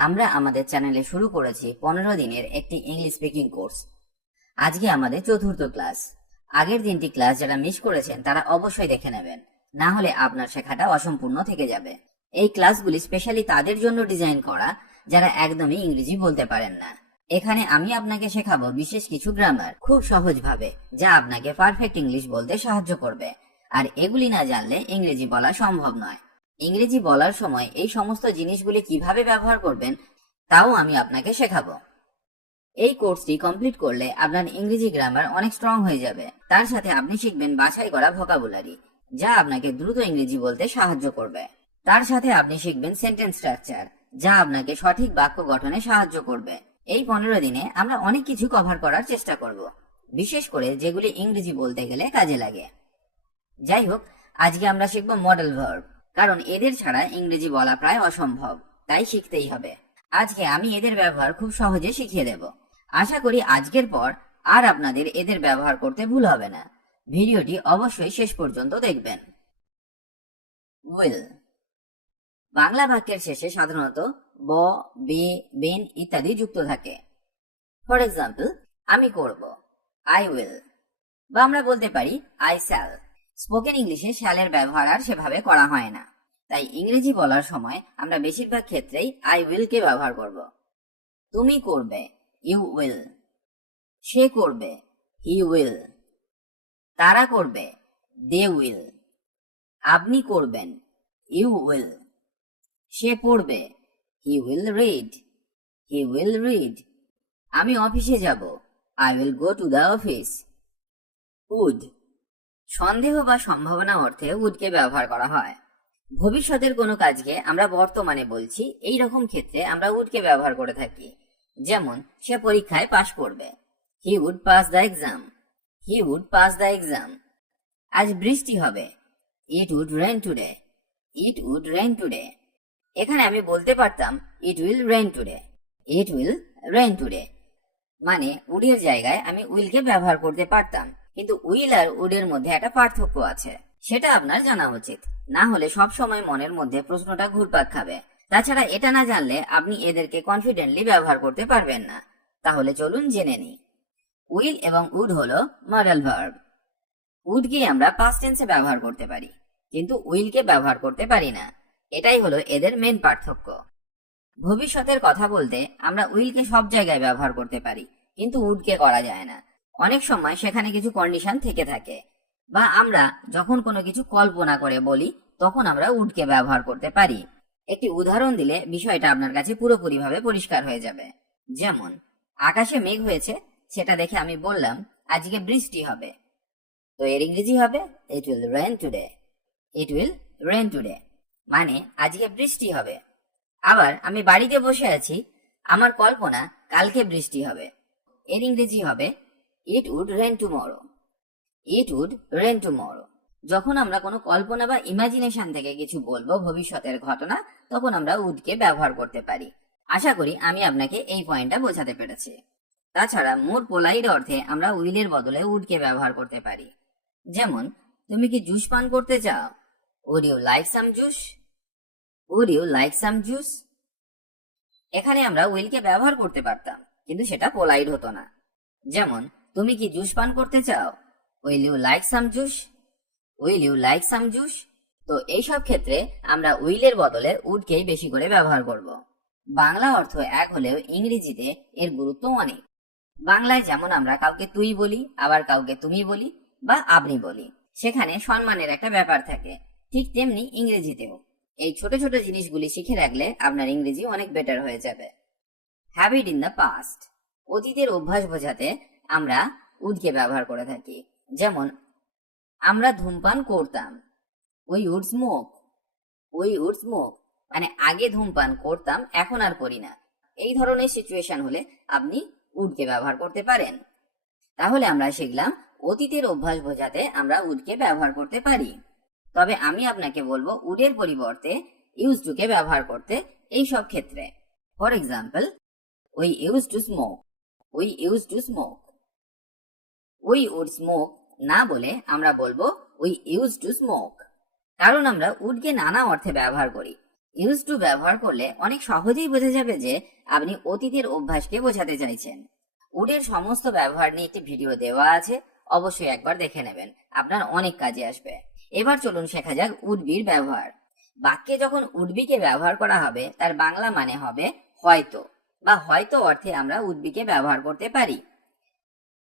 আমরা আমাদের চ্যানেলে শুরু করেছি 15 দিনের একটি ইংলিশ স্পিকিং কোর্স। আজকে আমাদের চতুর্থ ক্লাস। আগের 3টি ক্লাস যারা মিস করেছেন তারা অবশ্যই দেখে নেবেন, না হলে আপনার শেখাটা অসম্পূর্ণ থেকে যাবে। এই ক্লাসগুলি স্পেশালি তাদের জন্য ডিজাইন করা যারা একদমই ইংরেজি বলতে পারেন না। এখানে আমি আপনাকে শেখাবো বিশেষ কিছু গ্রামার খুব সহজভাবে, যা আপনাকে পারফেক্ট ইংলিশ বলতে সাহায্য করবে। আর এগুলি না জানলে ইংরেজি বলা সম্ভব নয়। ইংরেজি বলার সময় এই সমস্ত জিনিসগুলি কিভাবে ব্যবহার করবেন তাও আমি আপনাকে শেখাবো। এই কোর্সটি কমপ্লিট করলে আপনার ইংরেজি গ্রামার অনেক স্ট্রং হয়ে যাবে। তার সাথে আপনি শিখবেন বাছাই করা ভোকাবুলারি, যা আপনাকে দ্রুত ইংরেজি বলতে সাহায্য করবে। তার সাথে আপনি শিখবেন সেন্টেন্স স্ট্রাকচার, যা আপনাকে সঠিক বাক্য গঠনে সাহায্য করবে। এই 15 দিনে আমরা অনেক কিছু কভার করার চেষ্টা করব, বিশেষ করে যেগুলি ইংরেজি বলতে গেলে কাজে লাগে। যাই হোক, আজকে আমরা শিখব মডেল ভার্ব, কারণ এদের ছাড়া ইংরেজি বলা প্রায় অসম্ভব, তাই শিখতেই হবে। আজকে আমি এদের ব্যবহার খুব সহজে শিখিয়ে দেব। আশা করি আজকের পর আর আপনাদের এদের ব্যবহার করতে ভুল হবে না। ভিডিওটি অবশ্যই শেষ পর্যন্ত দেখবেন। উইল। বাংলা বাক্যের শেষে সাধারণত ব, বে, বেন ইত্যাদি যুক্ত থাকে। ফর এক্সাম্পল, আমি করব, আই উইল, বা আমরা বলতে পারি আই শ্যাল। স্পোকেন ইংলিশে শ্যালের ব্যবহার আর সেভাবে করা হয় না, তাই ইংরেজি বলার সময় আমরা বেশিরভাগ ক্ষেত্রেই আই উইল কে ব্যবহার করব। তুমি করবে, ইউ উইল। সে করবে, হি উইল। তারা করবে, দে উইল। আপনি করবেন, ইউ উইল। সে পড়বে, he will read, he will read. আমি অফিসে যাব, I will go to the office. Would. সন্দেহ বা সম্ভাবনা অর্থে উডকে ব্যবহার করা হয়। ভবিষ্যতের কোনো কাজকে আমরা বর্তমানে বলছি, এই রকম ক্ষেত্রে আমরা উডকে ব্যবহার করে থাকি। যেমন, সে পরীক্ষায় পাশ করবে, he would pass the exam, he would pass the exam. আজ বৃষ্টি হবে, it would rain today, it would rain today. এখানে আমি বলতে পারতাম it will rain today, it will rain today. মানে উডের জায়গায় আমি উইলকে ব্যবহার করতে পারতাম, কিন্তু উইল আর উডের মধ্যে একটা পার্থক্য আছে, সেটা আপনার জানা উচিত। না হলে সব সময় মনের মধ্যে প্রশ্নটা ঘুরপাক খাবে। তাছাড়া এটা না জানলে আপনি এদেরকে কনফিডেন্টলি ব্যবহার করতে পারবেন না। তাহলে চলুন জেনে নিই। উইল এবং উড হলো মডেল ভার্ব। উডকে আমরা পাস্ট টেন্সে ব্যবহার করতে পারি, কিন্তু উইলকে ব্যবহার করতে পারি না। এটাই হলো এদের মেন পার্থক্য। ভবিষ্যতের কথা বলতে আমরা উইলকে সব জায়গায় ব্যবহার করতে পারি, কিন্তু উডকে করা যায় না। অনেক সময় সেখানে কিছু কন্ডিশন থেকে থাকে, বা আমরা যখন কোনো কিছু কল্পনা করে বলি তখন আমরা উডকে ব্যবহার করতে পারি। একটি উদাহরণ দিলে বিষয়টা আপনার কাছে পুরোপুরিভাবে পরিষ্কার হয়ে যাবে। যেমন, আকাশে মেঘ হয়েছে, সেটা দেখে আমি বললাম আজকে বৃষ্টি হবে। তো এর ইংরেজি হবে it will rain today, it will rain today. মানে আজকে বৃষ্টি হবে। আবার আমি বাড়িতে বসে আছি, আমার কল্পনা কালকে বৃষ্টি হবে। এর ইংরেজি হবে it would rain tomorrow, it would rain tomorrow. যখন আমরা কোনো কল্পনা বা ইমাজিনেশন থেকে কিছু বলবো ভবিষ্যতের ঘটনা, তখন আমরা উডকে ব্যবহার করতে পারি। আশা করি আমি আপনাকে এই পয়েন্টটা বোঝাতে পেরেছি। তাছাড়া মোর পোলাইট অর্থে আমরা উইলের বদলে উডকে ব্যবহার করতে পারি। যেমন, তুমি কি জুস পান করতে চাও? Would you like some juice, would you like some juice. এখানে আমরা উইলকে ব্যবহার করতে পারতাম, কিন্তু সেটা পোলাইট হতো না। যেমন, তুমি কি জুস পান করতে চাও? Will you like some juice, will you like some juice. তো এইসব ক্ষেত্রে আমরা উইলের বদলে উডকেই বেশি করে ব্যবহার করব। বাংলা অর্থ এক হলেও ইংরেজিতে এর গুরুত্ব অনেক। বাংলায় যেমন আমরা কাউকে তুই বলি, আবার কাউকে তুমি বলি বা আপনি বলি, সেখানে সম্মানের একটা ব্যাপার থাকে। ঠিক তেমনি ইংরেজিতেও এই ছোট ছোট জিনিসগুলি শিখে রাখলে আপনার ইংরেজি অনেক বেটার হয়ে যাবে। Habit in the past. অতীতের অভ্যাস বোঝাতে আমরা উডকে ব্যবহার করে থাকি। যেমন, আমরা ধূমপান করতাম, we would smoke, we would smoke. মানে আগে ধূমপান করতাম, এখন আর করি না। এই ধরনের সিচুয়েশন হলে আপনি উডকে ব্যবহার করতে পারেন। তাহলে আমরা শিখলাম অতীতের অভ্যাস বোঝাতে আমরা উডকে ব্যবহার করতে পারি। তবে আমি আপনাকে বলবো উডের পরিবর্তে ইউজ টু কে ব্যবহার করতে এই সব ক্ষেত্রে। For example, we use to smoke, we use to smoke. We would smoke না বলে আমরা বলবো উই ইউজ টু স্মোক, কারণ আমরা উডকে নানা অর্থে ব্যবহার করি। ইউজ টু ব্যবহার করলে অনেক সহজেই বোঝা যাবে যে আপনি অতীতের অভ্যাসকে বোঝাতে চাইছেন। উডের সমস্ত ব্যবহার নিয়ে একটি ভিডিও দেওয়া আছে, অবশ্যই একবার দেখে নেবেন, আপনার অনেক কাজে আসবে। এবার চলুন শেখা যাক উড বির ব্যবহার। বাক্যে যখন উড বিকে ব্যবহার করা হবে তার বাংলা মানে হবে হয়তো, বা হয়তো অর্থে আমরা উড বিকে ব্যবহার করতে পারি।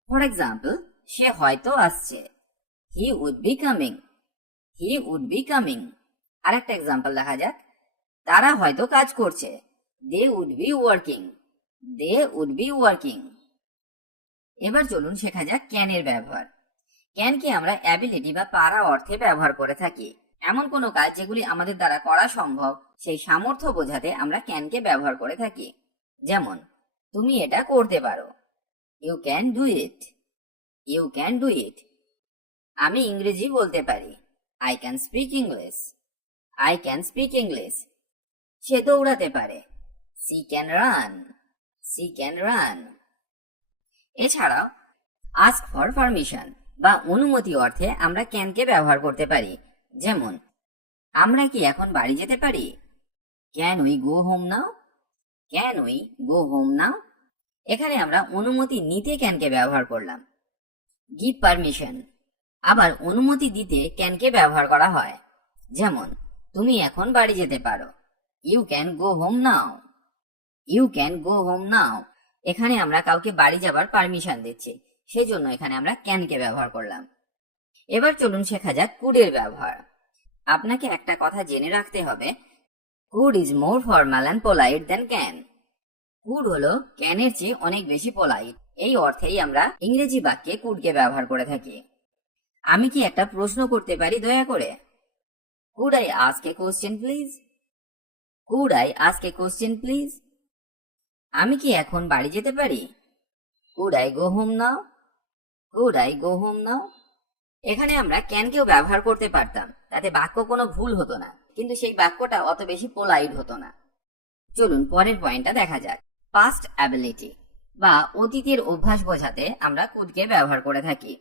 ফর এক্সাম্পল, সে হয়তো আসছে, he would be coming, he would be coming. আরেকটা এক্সাম্পল দেখা যাক, তারা হয়তো কাজ করছে, they would be working, they would be working. এবার চলুন শেখা যাক ক্যানের ব্যবহার। ক্যানকে আমরা অ্যাবিলিটি বা পারা অর্থে ব্যবহার করে থাকি। এমন কোনো কাজ যেগুলি আমাদের দ্বারা করা সম্ভব সেই সামর্থ্য বোঝাতে আমরা ক্যানকে ব্যবহার করে থাকি। যেমন, তুমি এটা করতে পারো, you can do it, you can do it. আমি ইংরেজি বলতে পারি, I can speak English, I can speak English. সে দৌড়াতে পারে, she can run, she can run. এছাড়াও আস্ক ফর পারমিশন বা অনুমতি অর্থে আমরা ক্যানকে ব্যবহার করতে পারি। যেমন, আমরা কি এখন বাড়ি যেতে পারি, can we go home now, can we go home now. এখানে আমরা অনুমতি নিতে ক্যানকে ব্যবহার করলাম। গিভ পারমিশন, আবার অনুমতি দিতে ক্যানকে ব্যবহার করা হয়। যেমন, তুমি এখন বাড়ি যেতে পারো, you can go home now, you can go home now. এখানে আমরা কাউকে বাড়ি যাবার পারমিশন দিচ্ছি, সেই জন্য এখানে আমরা ক্যানকে ব্যবহার করলাম। এবার চলুন শেখা যাক কুডের ব্যবহার। আপনাকে একটা কথা জেনে রাখতে হবে, could is more formal and polite than can. Could হলো ক্যানের চেয়ে অনেক বেশি পোলাইট। এই অর্থেই আমরা ইংরেজি বাক্যে কুডকে ব্যবহার করে থাকি। আমি কি একটা প্রশ্ন করতে পারি দয়া করে, could I ask a question please, could I ask a question please. আমি কি এখন বাড়ি যেতে পারি, could I go home now, could I go home now. এখানে আমরা ক্যানকেও ব্যবহার করতে পারতাম, তাতে বাক্য কোনো ভুল হতো না, কিন্তু সেই বাক্যটা অত বেশি পোলাইট হতো না। চলুন পরের পয়েন্টটা দেখা যাক। পাস্ট অ্যাবিলিটি বা অতীতের অভ্যাস বোঝাতে আমরা কুডকে ব্যবহার করে থাকি।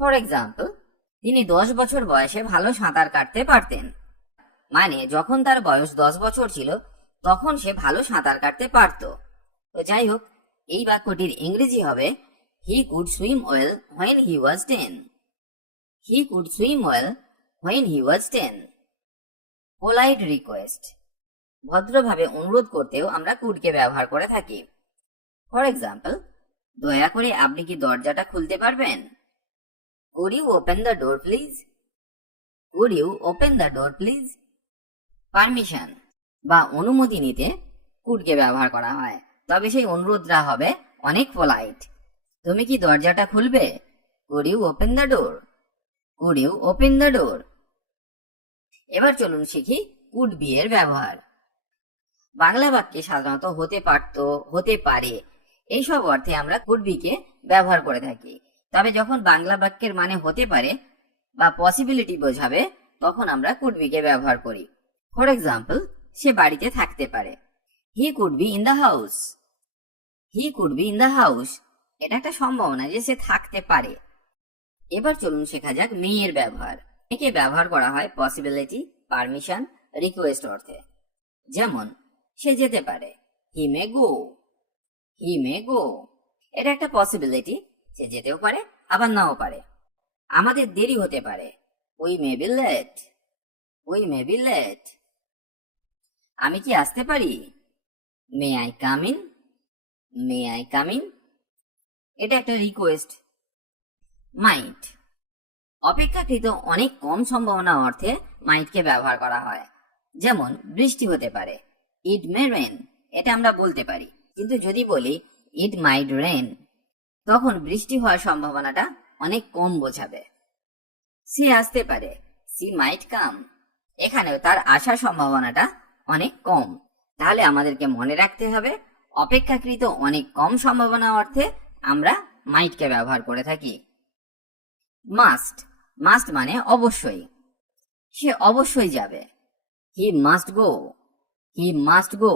ফর এক্সাম্পল, তিনি 10 বছর বয়সে ভালো সাঁতার কাটতে পারতেন, মানে যখন তার বয়স 10 বছর ছিল তখন সে ভালো সাঁতার কাটতে পারত। তো যাই হোক, এই বাক্যটির ইংরেজি হবে he could swim well when he was 10, he could swim well when he was 10। Polite request, ভদ্রভাবে অনুরোধ করতেও আমরা কুডকে ব্যবহার করে থাকি। ফর এক্সাম্পল, দয়া করে আপনি কি দরজাটা খুলতে পারবেন, could you open the door please, could you open the door please. Permission বা অনুমতি নিতে কুডকে ব্যবহার করা হয়, তবে সেই অনুরোধটা হবে অনেক পোলাইট। তুমি কি দরজাটা খুলবে, could you open the door, could you open the door. এবার চলুন শিখি কুড বি এর ব্যবহার। বাংলা বাক্যে সাধারণত হতে পারত, হতে পারে, এইসব অর্থে আমরা কুড বি কে ব্যবহার করে থাকি। তবে যখন বাংলা বাক্যের মানে হতে পারে বা পসিবিলিটি বোঝাবে তখন আমরা কুড বি কে ব্যবহার করি। ফর এক্সাম্পল, সে বাড়িতে থাকতে পারে, he could be in the house, he could be in the house. এটা একটা সম্ভাবনা যে সে থাকতে পারে। এবার চলুন শেখা যাক মেয়ের ব্যবহার। একে ব্যবহার করা হয় পসিবিলিটি, পারমিশন, রিকোয়েস্ট অর্থে। যেমন, সে যেতে পারে, হি মে গো, হি মে গো। এটা একটা পসিবিলিটি, সে যেতেও পারে আবার নাও পারে। আমাদের দেরি হতে পারে, we may be late, we may be late. আমি কি আসতে পারি, may I come in, may I come in. এটা একটা রিকোয়েস্ট। মাইট, অপেক্ষাকৃত অনেক কম সম্ভাবনা অর্থে মাইটকে ব্যবহার করা হয়। যেমন, বৃষ্টি হতে পারে, ইট মে রেন, এটা আমরা বলতে পারি। কিন্তু যদি বলি ইট মাইট রেন, তখন বৃষ্টি হওয়ার সম্ভাবনাটা অনেক কম বোঝাবে। সে আসতে পারে, সি মাইট কাম, এখানেও তার আসার সম্ভাবনাটা অনেক কম। তাহলে আমাদেরকে মনে রাখতে হবে অপেক্ষাকৃত অনেক কম সম্ভাবনা অর্থে আমরা মাইটকে ব্যবহার করে থাকি। মাস্ট, মাস্ট মানে অবশ্যই, সে অবশ্যই যাবে, he must go, he must go.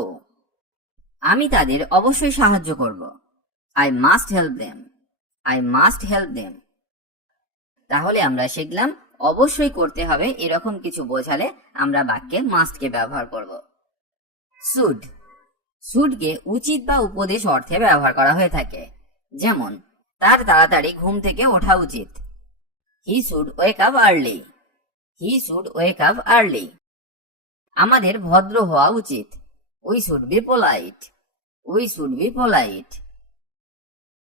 আমি তাদের অবশ্যই সাহায্য করব, I must help them, I must help them. তাহলে আমরা শিখলাম অবশ্যই করতে হবে এরকম কিছু বোঝালে আমরা বাক্যে মাস্টকে ব্যবহার করব। শুড। শুডকে উচিত বা উপদেশ অর্থে ব্যবহার করা হয়ে থাকে, যেমন তার তাড়াতাড়ি ঘুম থেকে ওঠা উচিত। He should wake up early. He should wake up early. আমাদের ভদ্র হওয়া উচিত। We should be polite. We should be polite.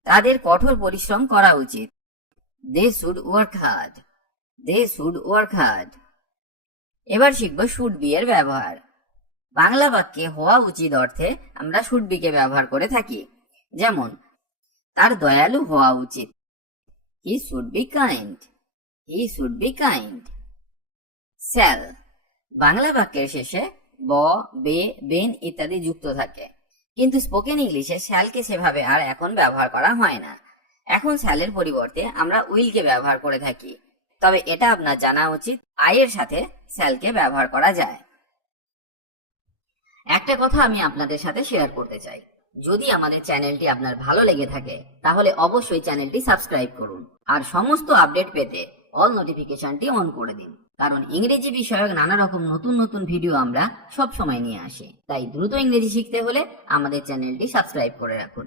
তাদের কঠোর পরিশ্রম করা উচিত। They should work hard. They should work hard. এবার শিখব শুড বি এর ব্যবহার। বাংলা বাক্যে হওয়া উচিত অর্থে আমরা শুড বি কে ব্যবহার করে থাকি, যেমন তার দয়ালু হওয়া উচিত। He should be kind. He should be kind. Shall. Bangla বাক্যের শেষে ব, বে, বেন ইত্যাদি যুক্ত থাকে, কিন্তু স্পোকেন ইংলিশে শ্যালকে সেভাবে আর এখন ব্যবহার করা হয় না। এখন শ্যালের পরিবর্তে আমরা উইলকে ব্যবহার করে থাকি, তবে এটা আপনার জানা উচিত আইয়ের সাথে শ্যালকে ব্যবহার করা যায়। একটা কথা আমি আপনাদের সাথে শেয়ার করতে চাই, যদি আমাদের চ্যানেলটি আপনার ভালো লেগে থাকে তাহলে অবশ্যই চ্যানেলটি সাবস্ক্রাইব করুন আর সমস্ত আপডেট পেতে অল নোটিফিকেশনটি অন করে দিন, কারণ ইংরেজি বিষয়ক নানা রকম নতুন নতুন ভিডিও আমরা সব সময় নিয়ে আসি। তাই দ্রুত ইংরেজি শিখতে হলে আমাদের চ্যানেলটি সাবস্ক্রাইব করে রাখুন।